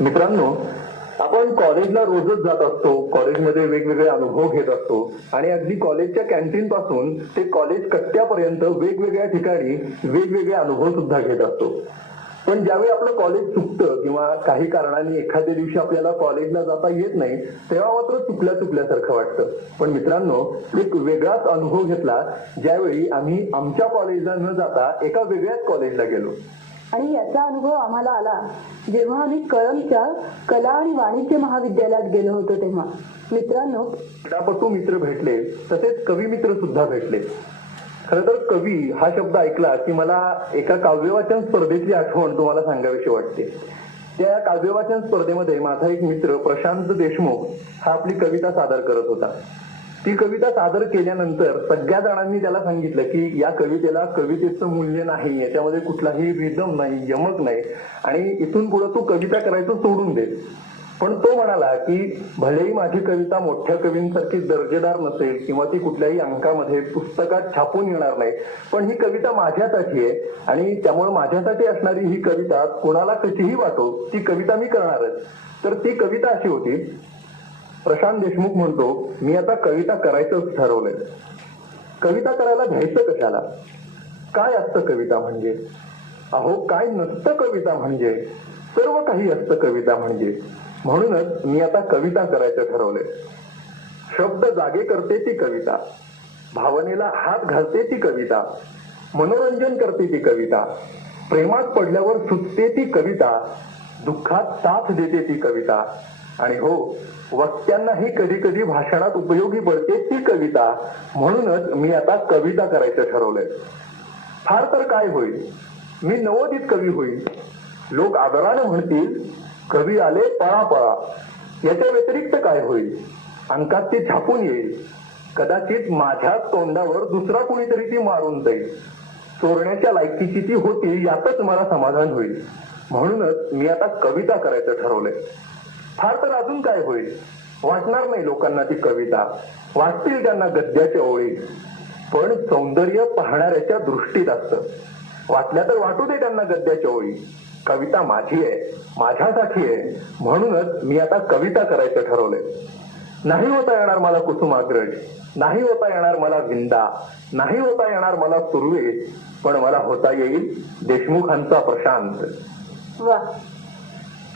मित्रांनो, आपण कॉलेजला रोजच जात असतो, कॉलेजमध्ये वेगवेगळे अनुभव घेत असतो आणि अगदी कॉलेजच्या कॅन्टीन पासून ते कॉलेज कट्ट्यापर्यंत वेगवेगळ्या ठिकाणी वेगवेगळे अनुभव सुद्धा घेत असतो. पण ज्यावेळी आपलं कॉलेज चुकतं किंवा काही कारणाने एखाद्या दिवशी आपल्याला कॉलेजला जाता येत नाही, तेव्हा मात्र चुकल्यासारखं वाटतं. पण मित्रांनो, एक वेगळाच अनुभव घेतला ज्यावेळी आम्ही आमच्या कॉलेजला न जाता एका वेगळ्याच कॉलेजला गेलो. आणि याचा अनुभव आम्हाला आला जेव्हा आम्ही कळंबच्या कला आणि वाणिज्य महाविद्यालयात गेलो होतो तेव्हा. मित्रांनो, क्रीडापटू मित्र भेटले, तसेच कवी मित्र सुद्धा भेटले. खरं तर कवी हा शब्द ऐकला की मला एका काव्यवाचन स्पर्धेतली आठवण तुम्हाला सांगावीशी वाटते. त्या काव्यवाचन स्पर्धेमध्ये माझा एक मित्र प्रशांत देशमुख हा आपली कविता सादर करत होता. ती कविता सादर केल्यानंतर सगळ्या जणांनी त्याला सांगितलं की या कवितेला कवितेचं मूल्य नाही, याच्यामध्ये कुठलाही रिदम नाही, यमक नाही आणि इथून पुढे तू कविता करायचं सोडून दे. पण तो म्हणाला की भलेही माझी कविता मोठ्या कवींसारखी दर्जेदार नसेल किंवा ती कुठल्याही अंकामध्ये पुस्तकात छापून येणार नाही, पण ही कविता माझ्यासाठी आहे आणि त्यामुळे माझ्यासाठी असणारी ही कविता कोणाला कशीही वाटो, ती कविता मी करणारच. तर ती कविता अशी होती. प्रशांत देशमुख म्हणतो, मी आता कविता करायचंच ठरवलंय. कविता करायला घ्यायचं कशाला? काय असतं कविता म्हणजे? अहो, काय नसतं कविता म्हणजे? सर्व काही असतं कविता म्हणजे. म्हणूनच मी आता कविता करायचं ठरवलंय. शब्द जागे करते ती कविता, भावनेला हात घालते ती कविता, मनोरंजन करते ती कविता, प्रेमात पडल्यावर सुचते ती कविता, दुःखात साथ देते ती कविता आणि हो, वक्त्यांनाही कधी कधी भाषणात उपयोगी पडते ती कविता. म्हणूनच मी आता कविता करायचं ठरवलंय. फार तर काय होईल, मी नवोदित कवी होईल. लोक आदराने म्हणतील, कवी आले पळा पळा. याच्या व्यतिरिक्त काय होईल? अंकात ती छापून येईल. कदाचित माझ्याच तोंडावर दुसरा कुणीतरी ती मारून जाईल. चोरण्याच्या लायकीची ती होती, यातच मला समाधान होईल. म्हणूनच मी आता कविता करायचं ठरवलंय. फार तर अजून काय होईल? वाटणार नाही लोकांना ती कविता, वाटतील त्यांना गद्याच्या ओळी. पण सौंदर्य पाहणाऱ्याच्या दृष्टीत असतं. वाटल्या तर वाटू दे त्यांना गद्याच्या ओळी. कविता माझी आहे, माझ्यासाठी आहे. म्हणूनच मी आता कविता करायचं ठरवलंय. नाही होता येणार मला कुसुमाग्रज, नाही होता येणार मला विंदा, नाही होता येणार मला सुर्वे, पण मला होता येईल देशमुखांचा प्रशांत. वा.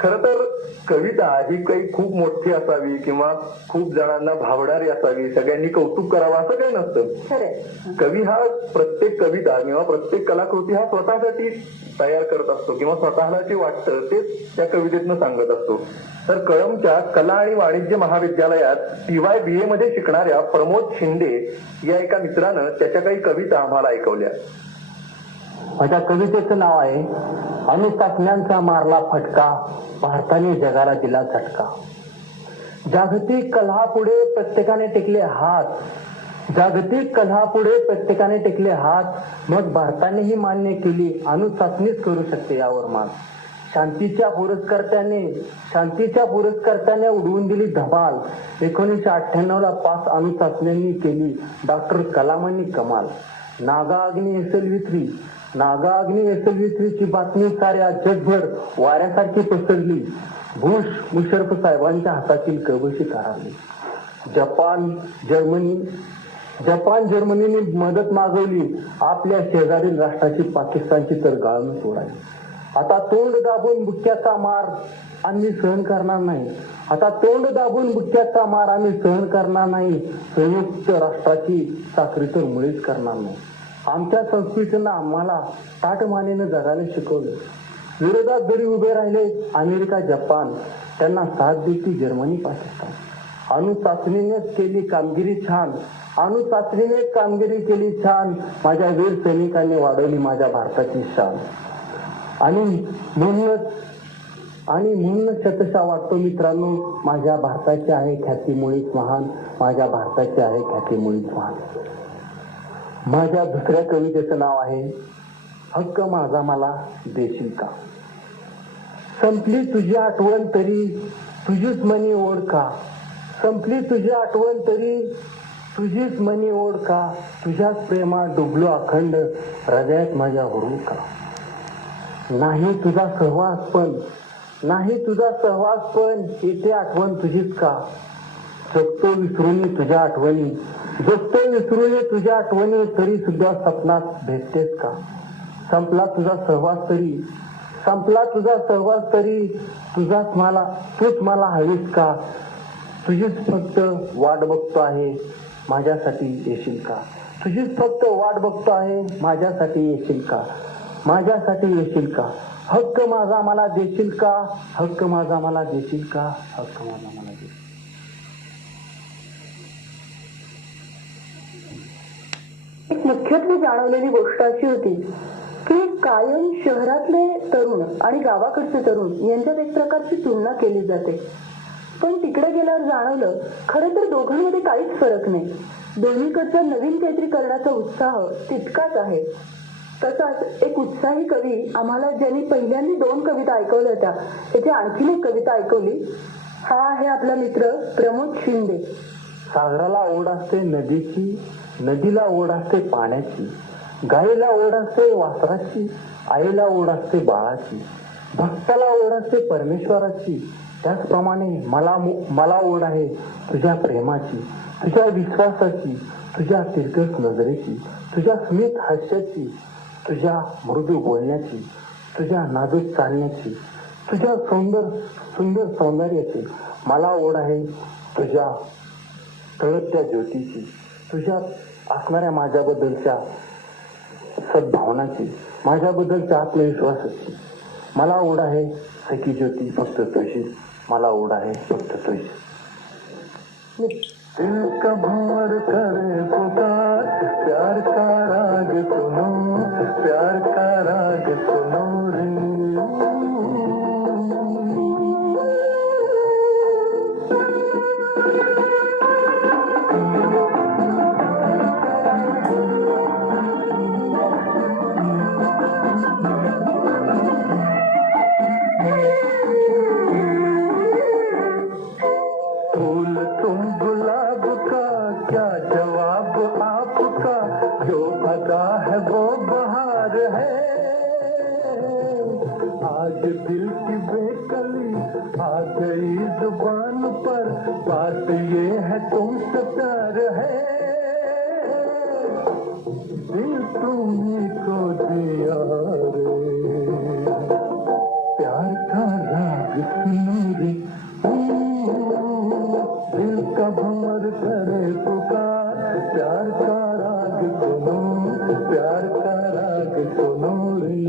खर तर कविता ही काही खूप मोठी असावी किंवा खूप जणांना भावणारी असावी, सगळ्यांनी कौतुक करावं असं काही नसतं. कवी हा प्रत्येक कविता किंवा प्रत्येक कलाकृती हा स्वतःसाठी तयार करत असतो किंवा स्वतःला जे वाटतं तेच त्या कवितेतनं सांगत असतो. तर कळंबच्या कला आणि वाणिज्य महाविद्यालयात TYBA मध्ये शिकणाऱ्या प्रमोद शिंदे या एका मित्रानं त्याच्या काही कविता आम्हाला ऐकवल्या. माझ्या कवितेचं नाव आहे, अणुचाचण्यांचा मारला फटका, भारताने जगाला दिला झटका. जागतिक कलहापुढे प्रत्येकाने टेकले हात, जागतिक कलहापुढे प्रत्येकाने टेकले हात. मग भारतानेही मान्य केली, अणुचाचणीच करू शकते यावर मात. शांतीच्या पुरस्कर्त्याने उडवून दिली धमाल. 1998ला 5 अणुचाचण्यांनी केली डॉक्टर कलामांनी कमाल. नागाग्नी SLV3ची बातमी साऱ्या जगभर वाऱ्यासारखी पसरली. बुश मुशर्रफ साहेबांच्या हातातील कबशी तारवली. जपान जर्मनीने मदत मागवली. आपल्या शेजारील राष्ट्राची पाकिस्तानची तर गाळण सोडाली. आता तोंड दाबून बुक्क्याचा मार आम्ही सहन करणार नाही. संयुक्त राष्ट्राची चाकरी तर मुळीच करणार नाही. आमच्या संस्कृतीनं आम्हाला ताटमानेनं जगायला शिकवलं. विरोधात जरी उभे राहिले अमेरिका जपान, त्यांना साथ देती जर्मनी पाकिस्तान. अणुचाचणीनेच कामगिरी केली छान. माझ्या वीर सैनिकांनी वाढवली माझ्या भारताची शान. आणि म्हणूनच शतशा वाटतो मित्रांनो, माझ्या भारताची आहे ख्याती मुळीच महान. माझ्या दुसऱ्या कवितेचं नाव आहे, हक्क माझा मला देशील का. संपली तुझी आठवण तरी तुझीच मनी ओढ का. तुझ्याच प्रेमात डुबलो अखंड, हृदयात माझ्या होरू का. नाही तुझा सहवास पण नाही तुझा सहवास पण येथे आठवण तुझीच का? जगतो विसरून तुझ्या आठवणी, जगतो विसरून तुझ्या आठवणी, तरी सुद्धा स्वप्नात भेटतेस का? संपला तुझा सहवास तरी, संपला तुझा सहवास तरी, तूच मला हवीस का? तुझीच फक्त वाट बघतो आहे, माझ्यासाठी येशील का? तुझीच फक्त वाट बघतो आहे, माझ्यासाठी येशील का? माझ्यासाठी येशील का? हक्क माझा मला देशील का? हक्क माझा मला देशील का? हक्क माझा मला देशील? एक मुख्यत्वे जाणवलेली गोष्ट अशी होती की कायम शहरातले तरुण आणि गावाकडचे तरुण यांच्यात एक प्रकारची तुलना केली जाते. पण तिकडे गेल्यावर जाणवलं खरं तर दोघांमध्ये काहीच फरक नाही. दोन्हीकडचा नवीन काहीतरी करण्याचा उत्साह तितकाच आहे. तसाच एक उत्साही कवी आम्हाला ज्यांनी पहिल्यांदा 2 कविता ऐकवल्या होत्या त्याची आणखीन एक कविता ऐकवली. हा आहे आपला मित्र प्रमोद शिंदे. सागराला ओढ असते नदीची, नदीला ओढ असते पाण्याची, गाईला ओढ असते वासराची, आईला ओढ असते बाळाची, भक्ताला ओढ असते परमेश्वराची. त्याचप्रमाणे मला ओढ आहे तुझ्या प्रेमाची, तुझ्या विश्वासाची, तुझ्या तिरकस नजरेची, तुझ्या स्मित हास्याची, तुझ्या मृदू बोलण्याची, तुझ्या नाजूक चालण्याची, तुझ्या सुंदर सौंदर्याची. मला ओढ आहे तुझ्या तळपत्या ज्योतीची, तुझ्यात असणाऱ्या माझ्याबद्दलच्या सद्भावनाची, माझ्याबद्दलच्या आत्मविश्वासाची. मला ओढ आहे सखी ज्योती फक्त तुझी, मला ओढ आहे फक्त तुझी. दिल का भंवर करे पुकार, प्यार का राग सुनो, प्यार का राग सुनो रे. फूल तुम गुलाब का, क्या जवाब आपका, जो अदा है वो बहार है. आज दिल की बेकली आ गई जुबान पर, बात ये है तुमसे प्यार है. दिल तुम्ही को दिया रे, प्यार का राग सुनो रे. दिल का भंवर करे पुकार, प्यार का राग सुनो, प्यार का राग सुनो रे.